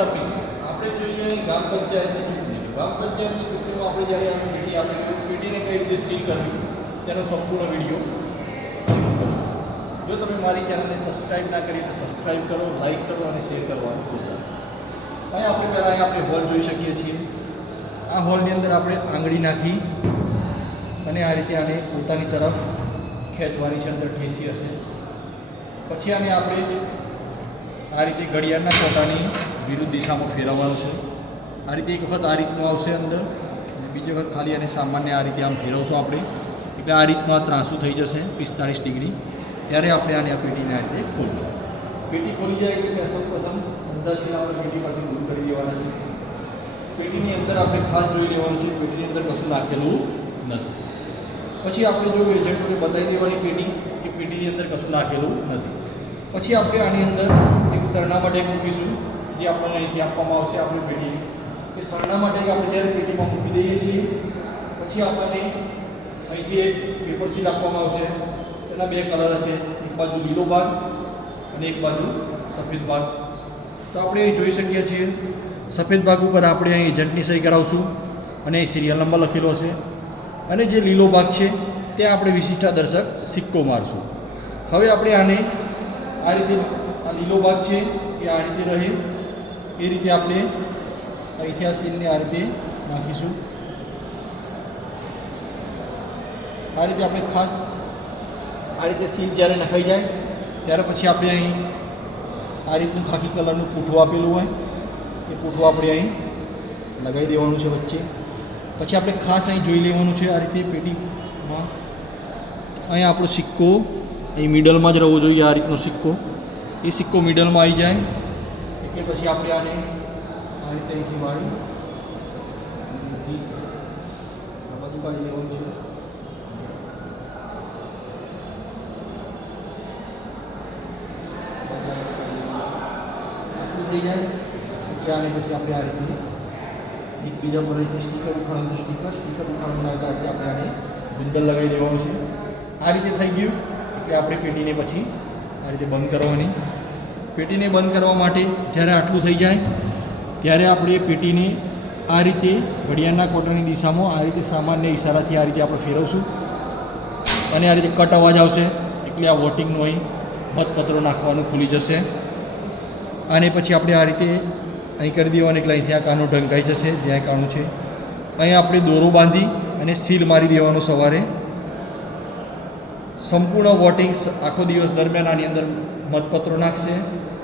મિત્રો આપણે જોઈએ ગામ પંચાયતની ચૂંટણી ગામ પંચાયતની ચૂંટણીમાં આપણે જ્યારે આપણે પેટી આપણે પેટીને કઈ રીતે સીલ કરવી? તેનો સંપૂર્ણ વીડિયો. જો તમે મારી ચેનલને સબસ્ક્રાઇબ ના કરી તો સબસ્ક્રાઇબ કરો લાઈક કરો અને શેર કરવાનું ભૂલતા અહીંયા અહીં આપણે પહેલાં અહીં આપણે હોલ જોઈ શકીએ છીએ. આ હોલની અંદર આપણે આંગળી નાખી અને આ રીતે આને પોતાની તરફ ખેંચવાની છે, અંદર ઠેસી હશે. પછી આને આપણે આ રીતે ઘડિયાળના કોટાની વિરુદ્ધ દિશામાં ફેરવવાનું છે. આ રીતે એક વખત આ રીતનું આવશે અંદર બીજી વખત ખાલી અને સામાન્ય આ રીતે આમ ફેરવશું આપણે. એટલે આ રીતનું આ ત્રાસું થઈ જશે પિસ્તાળીસ ડિગ્રી. ત્યારે આપણે આને આ પેટીને આ રીતે ખોલશું. પેટી ખોલી જાય એટલે સૌ પ્રથમ અંદાજથી આપણે પેટીમાંથી દૂર કરી દેવાના છે. પેટીની અંદર આપણે ખાસ જોઈ લેવાનું છે પેટીની અંદર કશું નાખેલું નથી. પછી આપણે જો એજન્ટને બતાવી દેવાની પેટી કે પેટીની અંદર કશું નાખેલું નથી. પછી આપણે આની અંદર એક સરણા માટે મૂકીશું, જે આપણને અહીંથી આપવામાં આવશે આપણી પેટી એ સરણા માટે આપણે જ્યારે પેટીમાં મૂકી દઈએ છીએ, પછી આપણને અહીંથી એક પેપર શીટ આપવામાં આવશે. એના બે કલર હશે, એક બાજુ લીલો ભાગ અને એક બાજુ સફેદ ભાગ. તો આપણે જોઈ શકીએ છીએ, સફેદ ભાગ ઉપર આપણે અહીં એજન્ટની સહી કરાવશું અને સિરિયલ નંબર લખેલો હશે. અને જે લીલો ભાગ છે, ત્યાં આપણે વિશિષ્ટા દર્શક સિક્કો મારશું. હવે આપણે આને આ રીતે આ લીલો ભાગ છે એ આ રીતે રહે. એ રીતે આપણે અહીંથી આ સીલને આ રીતે નાખીશું. આ રીતે આપણે ખાસ આ રીતે સીન જ્યારે નખાઈ જાય, ત્યારે પછી આપણે અહીં આ રીતનું ખાકી કલરનું પૂઠું આપેલું હોય, એ પૂઠું આપણે અહીં લગાવી દેવાનું છે વચ્ચે. પછી આપણે ખાસ અહીં જોઈ લેવાનું છે આ રીતે પેટીમાં. અહીં આપણો સિક્કો અહીં મિડલમાં જ રહેવો જોઈએ આ રીતનો સિક્કો. એ સિક્કો મિડલમાં આવી જાય એટલે પછી આપણે આને આ રીતે અહીંથી મારી બધું કાઢી લેવાનું છે. થઈ જાય એટલે આને પછી આપણે આ રીતે એકબીજા પર સ્ટીકર ઉખાડવાનું સ્ટીકર સ્ટીકર ઉખાડવાના હતા આપણે આને ગુંદર લગાવી દેવાનું છે. આ રીતે થઈ ગયું. એટલે આપણે પેટીને પછી આ રીતે બંધ કરવાની. પેટીને બંધ કરવા માટે જ્યારે આટલું થઈ જાય, ત્યારે આપણે પેટીને આ રીતે ઘડિયાળના કોટરની દિશામાં આ રીતે સામાન્ય ઈશારાથી આ રીતે આપણે ફેરવશું. અને આ રીતે કટ અવાજ આવશે, એટલે આ વોટિંગનું અહીં મતપત્રો નાખવાનું ખુલી જશે. અને પછી આપણે આ રીતે અહીં કરી દેવાનું, એટલે અહીંથી આ કાનું ઢંકાઈ જશે, જ્યાં કાણું છે. અહીં આપણે દોરો બાંધી અને સીલ મારી દેવાનું સવારે. સંપૂર્ણ વોટિંગ આખો દિવસ દરમિયાન આની અંદર મતપત્રો નાખશે.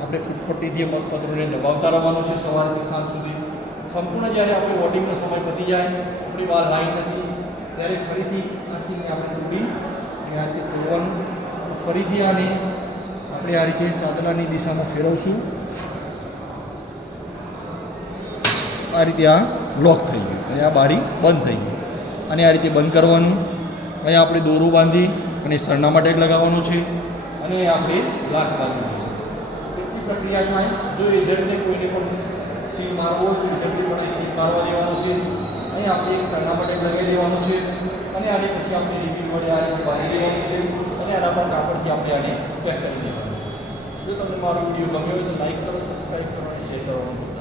આપણે ફૂટપટ્ટીથી મતપત્રોને દબાવતા રહેવાનું છે સવારથી સાંજ સુધી. સંપૂર્ણ જ્યારે આપણે વોટિંગનો સમય પતી જાય, આપણી બહાર લાઈન નથી, ત્યારે ફરીથી આ સીલને આપણે તોડી અને ખોલવાનું ફરીથી આને આપણે આ રીતે સાદલાની દિશામાં ફેરવશું. આ રીતે આ લોક થઈ ગયું. અને આ બારી બંધ થઈ ગઈ. અને આ રીતે બંધ કરવાનું. અહીંયા આપણે દોરું બાંધી અને સરણા માટે લગાવવાનું છે અને આપણે લાખ છે. એટલી પ્રક્રિયા થાય? જો એજન્ટને કોઈને પણ સીલ મારવો હોય, તો એજન્ટને પણ સીલ મારવા દેવાનું છે. અહીં આપણે એક સરનામા માટે લગાવી દેવાનું છે અને આને પછી આપણે રિવ્યુ વડે આ બાંધી દેવાનું છે અને આના પર કાપડથી આપણે આને પેક કરી દેવાનું છે. જો તમને મારો વીડિયો ગમ્યો હોય તો લાઈક કરો સબસ્ક્રાઈબ કરો અને શેર કરવાનું